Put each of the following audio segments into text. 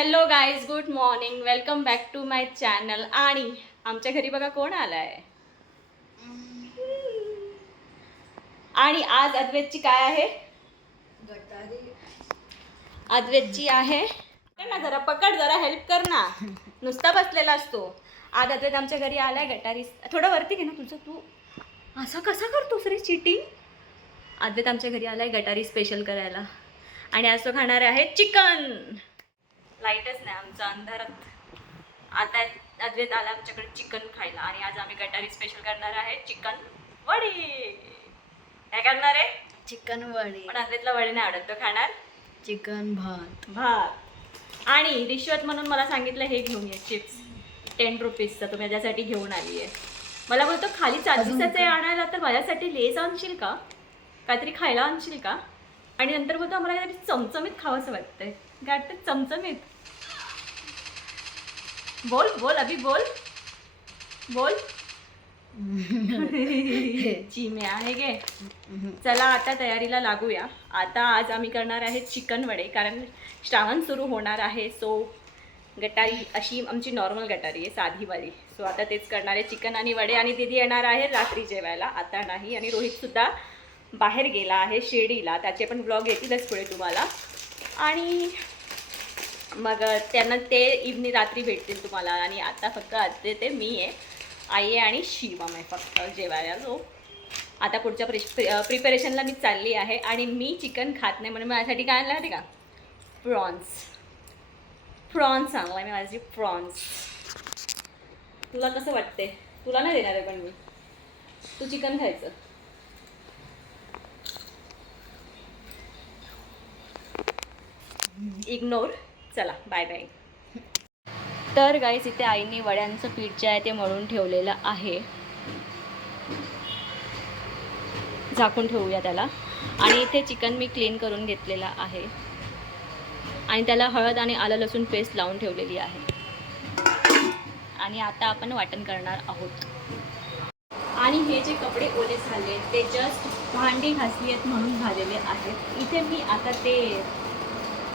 Hello guys, good morning. Welcome back to my channel. आणि आमच्या घरी बघा कोण आलाय. आणि आज अद्वैतची काय आहे? अद्वैतची आहे ना, जरा पकड, जरा हेल्प कर ना. नुसता बसलेला असतो. आज अद्वैत आमच्या घरी आलाय गटारी. थोडं वरती घे ना तुझं. तू असं कसा करतोस रे चीटिंग? अद्वैत आमच्या घरी आलाय गटारी स्पेशल करायला. आणि आज तो खाणार आहे चिकन. लाईटच नाही आमचा, अंधारात. आता अद्वैत आला आमच्याकडे चिकन खायला. आणि आज आम्ही गटारी स्पेशल करणार आहे चिकन वडी. काय करणार आहे? चिकन वडी. पण अद्वैतला वडी नाही आवडत, तो खाणार चिकन भात. आणि रिश्वत म्हणून मला सांगितलं हे घेऊन ये चिप्स 10 रुपीजचा. तो माझ्यासाठी घेऊन आली आहे. मला बोलतो खाली चाचीसाचे आणायला, तर माझ्यासाठी लेस आणशील का, काहीतरी खायला आणशील का? आणि नंतर बोलतो आम्हाला काहीतरी चमचमीत खावंसं वाटतंय. काय वाटतं चमचमीत? बोल बोल अभि बोल बोल. चिमे आहे गे. चला आता तयारीला लागूया. आता आज आम्ही करणार आहे चिकन वडे, कारण श्रावण सुरू होणार आहे. सो गटारी अशी आमची नॉर्मल गटारी आहे, साधीवाली. सो आता तेच करणार आहे, चिकन आणि वडे. आणि दीदी येणार आहे रात्री जेवायला, आता नाही. आणि रोहितसुद्धा बाहेर गेला आहे शिर्डीला. त्याचे पण ब्लॉग येतीलच पुढे तुम्हाला. आणि मग त्यांना ते इव्हनिंग रात्री भेटतील तुम्हाला. आणि आता फक्त आजचे ते मी आहे, आई आहे आणि शिवम आहे फक्त जेवायला. जो आता पुढच्या प्रिपरेशनला मी चालली आहे. आणि मी चिकन खात नाही म्हणून माझ्यासाठी काय आणलं माहिती का? प्रॉन्स आणला मी माझी. प्रॉन्स तुला कसं वाटते? तुला नाही देणार आहे पण मी. तू चिकन खायचं. इग्नोर. चला बाय बाय. तर गाईस इथे आईने वड्यांचं पीठ जे आहे ते मळून ठेवलेलं आहे. झाकून ठेवूया त्याला. आणि इथे चिकन मी क्लीन करून घेतलेला आहे. आणि त्याला हळद आणि आलं लसूण पेस्ट लावून ठेवलेली आहे. आणि आता आपण वाटण करणार आहोत. आणि हे जे कपडे ओले झाले ते जस्ट भांडी घासली आहेत म्हणून झालेले आहेत. इथे मी आता ते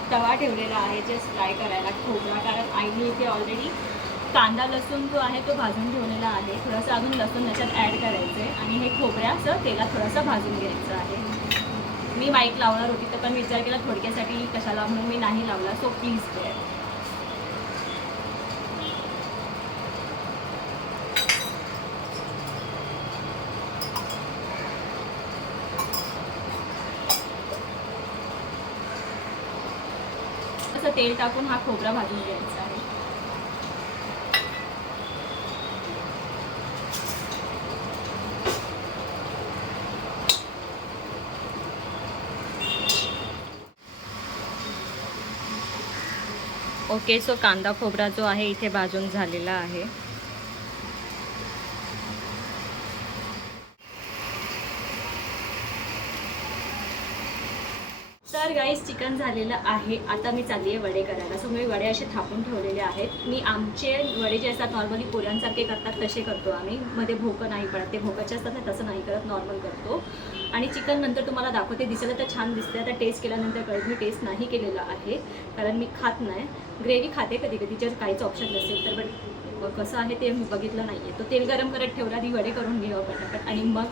तवा ठेवलेला आहे जस्ट फ्राय करायला खोबरा, कारण आईने इथे ऑलरेडी कांदा लसूण जो आहे तो भाजून ठेवलेला आहे. थोडंसं अजून लसूण त्याच्यात ॲड करायचं आहे. आणि हे खोबऱ्याचं तेलात थोडंसं भाजून घ्यायचं आहे. मी माईक लावणार होती तर पण विचार केला थोडक्यासाठी कशाला, म्हणून मी नाही लावला. So please bear. असं तेल टाकून हा खोबरा भाजून घ्यायचा आहे. ओके, सो कांदा खोबरा जो आहे इथे भाजून झालेला आहे. तर गाईस चिकन झालेलं आहे. आता मी चालली आहे वडे करायला. सो मी वडे असे थापून ठेवलेले आहेत. मी आमचे वडे जे असतात नॉर्मली पोळ्यांसारखे करतात तसे करतो आम्ही. मध्ये भोकं नाही पडत, ते भोकाचे असतात ना, तसं नाही करत, नॉर्मल करतो. आणि चिकन नंतर तुम्हाला दाखवते. दिसायला तर छान दिसते. आता टेस्ट केल्यानंतर कळत. मी टेस्ट नाही केलेला आहे कारण मी खात नाही. ग्रेव्ही खाते कधी कधी जर काहीच ऑप्शन नसेल तर. बट कसं आहे ते मी बघितलं नाही आहे. तो तेल गरम करत ठेवला, ती वडे करून घ्यावं पटापट. आणि मग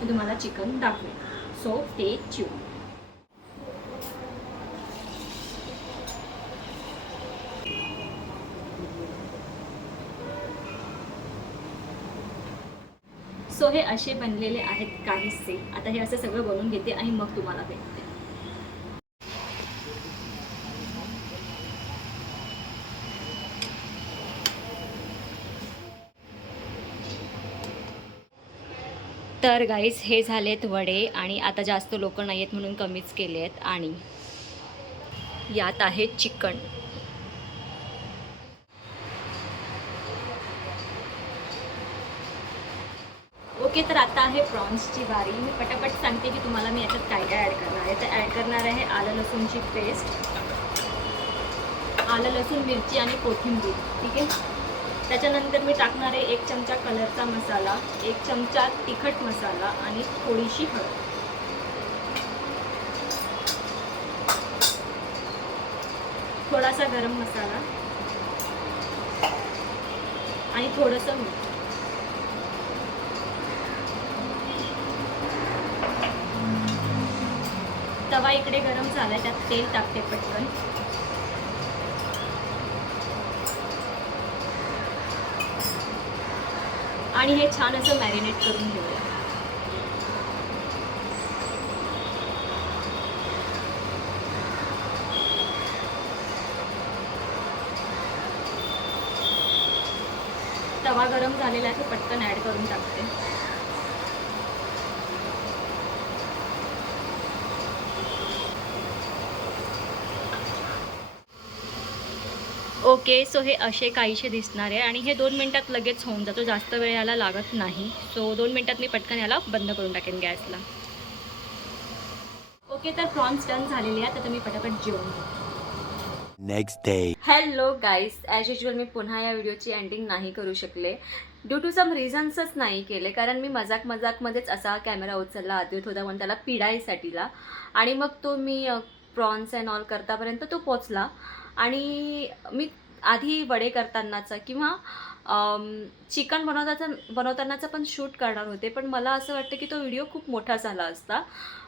मी तुम्हाला चिकन दाखवेन. So stay tune. सो हे असे बनलेले आहेत काहीसे. आता हे असं सगळं बनवून घेते आणि मग तुम्हाला भेटते. तर गाईस हे झालेत वडे. आणि आता जास्त लोक नाही आहेत म्हणून कमीच केले आहेत. आणि यात आहे चिकन. ओके, तर आता आहे प्रॉन्सची बारी. मी पटापट सांगते की तुम्हाला मी याच्यात काय काय ॲड करणार आहे. तर ॲड करणार आहे आलं लसूणची पेस्ट, आलं लसूण मिरची आणि कोथिंबीर. ठीक आहे. त्याच्यानंतर मी टाकणार आहे 1 चमचा कलरचा मसाला, 1 चमचा तिखट मसाला आणि थोडीशी हळद. थोडासा गरम मसाला आणि थोडंसं मीठ. तवा इकडे गरम झालाय, त्यात तेल टाकते पटकन. आणि हे छान असं मॅरिनेट करून घेऊया. तवा गरम झालेला आहे, पटकन ॲड करून टाकते. ओके, सो हे असे काहीसे दिसणार आहे आणि हे 2 मिनटात लगेच होऊन जातो, जास्त वेळ याला लागत नाही. सो 2 मिनटात मी पटकन याला बंद करून टाकेन गॅसला. ओके, तर प्रॉन्स डन झालेले आहेत. आता मी पटापट जेवण घेते. Next day. Hello guys, as usual मी पुन्हा या व्हिडिओची एंडिंग नाही करू शकले ड्यू टू सम रिझन्सच नाही केले. कारण मी मजाकमध्येच असा कॅमेरा उचलला आदित होता म्हणून त्याला पिडायसाठीला, आणि मग तो मी प्रॉन्स अँड ऑल करतापर्यंत तो पोचला. आणि मी आधी वडे करतानाचा किंवा चिकन बनवतानाचा पण शूट करणार होते, पण मला असं वाटतं की तो व्हिडिओ खूप मोठा झाला असता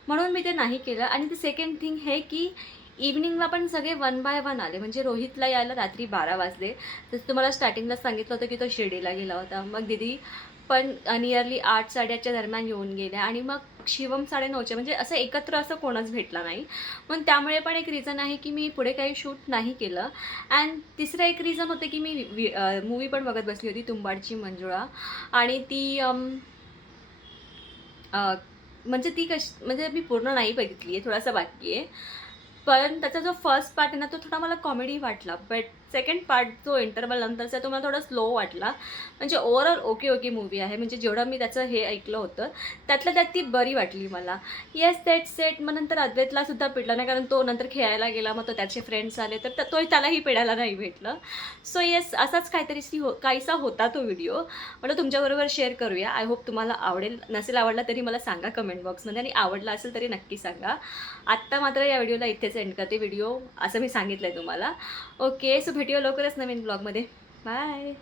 म्हणून मी ते नाही केलं. आणि ती सेकंड थिंग हे की इव्हनिंगला पण सगळे 1 बाय 1 आले. म्हणजे रोहितला यायला रात्री 12 वाजले. तसं तुम्हाला स्टार्टिंगला सांगितलं होतं की तो शिर्डीला गेला होता. मग दीदी पण नियरली 8-8:30च्या दरम्यान येऊन गेल्या. आणि मग शिवम 9:30च्या, म्हणजे असं एकत्र असं कोणच भेटला नाही. पण त्यामुळे पण एक रिझन आहे की मी पुढे काही शूट नाही केलं. अँड तिसरं एक रिझन होतं की मी मूवी पण बघत बसली होती, तुंबाडची मंजुळा. आणि ती म्हणजे ती म्हणजे मी पूर्ण नाही बघितली आहे, थोडासा बाकी आहे. पण त्याचा जो फर्स्ट पार्ट आहे ना, तो थोडा मला कॉमेडी वाटला. बट सेकंड पार्ट जो इंटरवल नंतरचा तो मला थोडा स्लो वाटला. म्हणजे ओव्हरऑल ओके मूवी आहे. म्हणजे जेवढं मी त्याचं हे ऐकलं होतं त्यातल्या त्यात ती बरी वाटली मला. Yes, that's set. मग नंतर अद्वैतला सुद्धा पिडला नाही, कारण तो नंतर खेळायला गेला, मग तो त्याचे फ्रेंड्स आले तर तो त्यालाही पिडायला नाही भेटलं. सो येस, असाच काहीसा होता तो व्हिडिओ. मला तुमच्याबरोबर शेअर करूया. आय होप तुम्हाला आवडेल. नसेल आवडला तरी मला सांगा कमेंट बॉक्समध्ये, आणि आवडला असेल तरी नक्की सांगा. आत्ता मात्र या व्हिडिओला इथेच एंड करते. व्हिडिओ असं मी सांगितलं आहे तुम्हाला. ओके, सो भेटूया लवकरच नवीन ब्लॉगमध्ये. बाय.